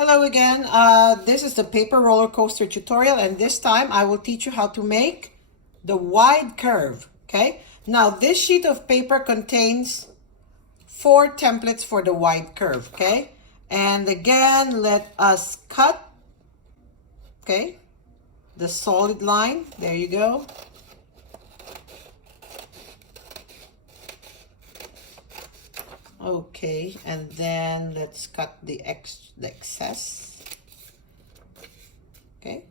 Hello again. This is the paper roller coaster tutorial, and this time I will teach you how to make the wide curve. Okay. Now this sheet of paper contains 4 templates for the wide curve. Okay. And again, let us cut. Okay. The solid line. There you go. Okay, and then let's cut the excess. Okay.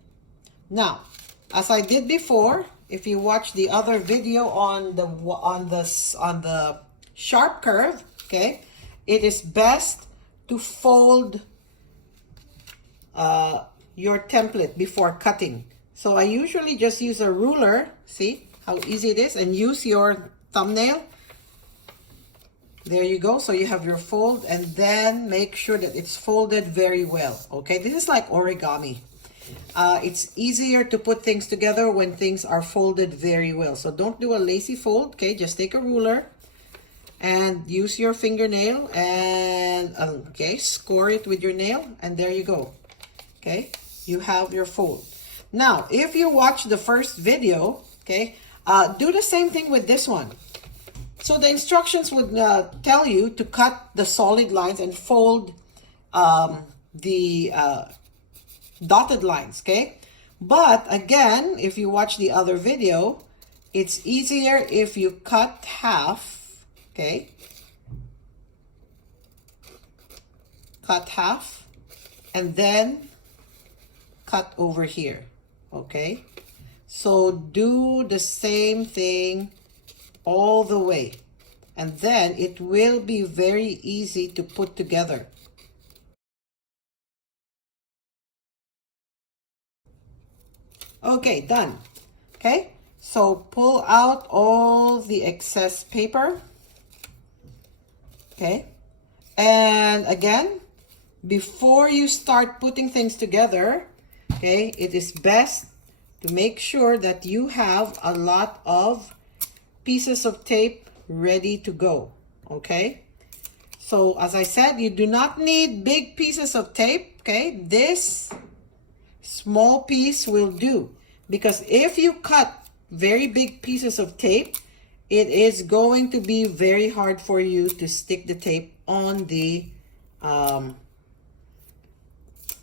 Now, as I did before, if you watch the other video on the sharp curve, okay, it is best to fold your template before cutting. So I usually just use a ruler. See how easy it is, and use your thumbnail. There you go. So you have your fold, and then make sure that it's folded very well. Okay, this is like origami. It's easier to put things together when things are folded very well. So don't do a lazy fold. Okay, just take a ruler and use your fingernail and okay, score it with your nail, and there you go. Okay, you have your fold. Now, if you watch the first video, okay, do the same thing with this one. So the instructions would tell you to cut the solid lines and fold the dotted lines, okay? But again, if you watch the other video, it's easier if you cut half, okay? Cut half and then cut over here, okay? So do the same thing all the way, and then it will be very easy to put together. Okay, done. Okay, so pull out all the excess paper. Okay, and again, before you start putting things together, okay, it is best to make sure that you have a lot of pieces of tape ready to go. Okay, so as I said, you do not need big pieces of tape. Okay, this small piece will do, because if you cut very big pieces of tape, it is going to be very hard for you to stick the tape on the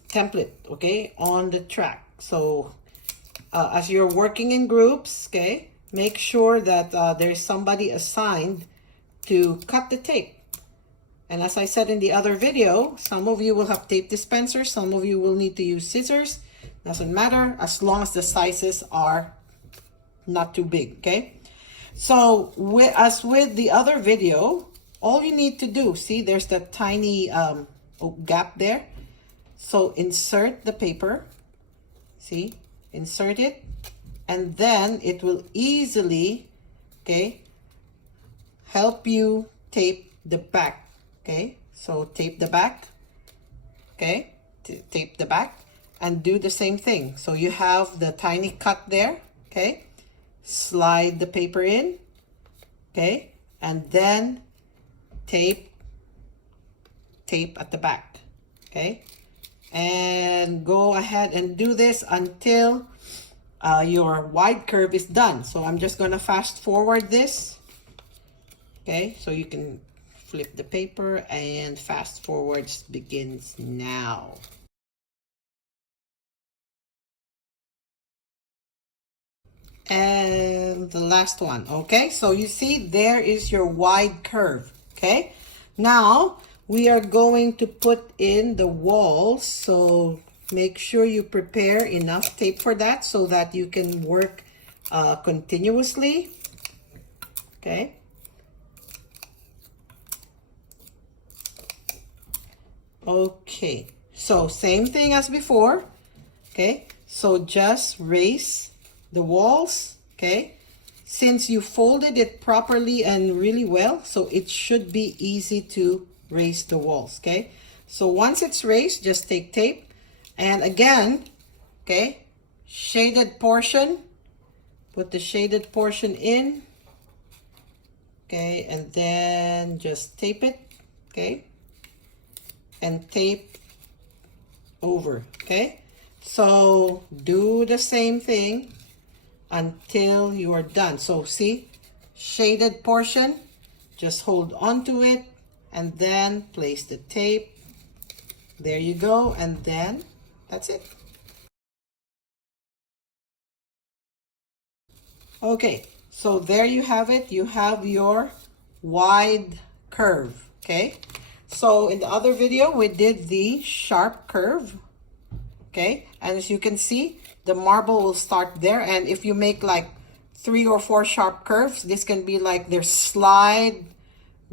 template, okay, on the track. So as you're working in groups, okay, make sure that there's somebody assigned to cut the tape. And as I said in the other video, some of you will have tape dispensers, some of you will need to use scissors. Doesn't matter, as long as the sizes are not too big, okay? So as with the other video, all you need to do, see there's that tiny gap there. So insert the paper, see, insert it, and then it will easily, okay, help you tape the back, okay? So tape the back, okay, tape the back, and do the same thing. So you have the tiny cut there, okay? Slide the paper in, okay? And then tape at the back, okay? And go ahead and do this until your wide curve is done. So I'm just gonna fast forward this, okay? So you can flip the paper, and fast forward begins now. And the last one, okay? So you see there is your wide curve, okay? Now we are going to put in the walls, so make sure you prepare enough tape for that so that you can work continuously, okay? Okay, so same thing as before, okay? So just raise the walls, okay? Since you folded it properly and really well, so it should be easy to raise the walls, okay? So once it's raised, just take tape, and again, okay, shaded portion, put the shaded portion in, okay, and then just tape it, okay, and tape over, okay? So do the same thing until you are done. So see, shaded portion, just hold on to it and then place the tape. There you go, and then that's it. Okay, so there you have it. You have your wide curve, okay? So in the other video, we did the sharp curve, okay? And as you can see, the marble will start there. And if you make like 3 or 4 sharp curves, this can be like their slide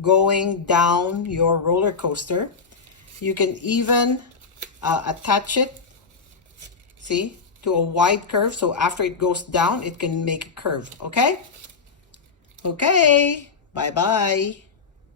going down your roller coaster. You can even attach it, see, to a wide curve. So after it goes down, it can make a curve, okay? Okay, bye-bye.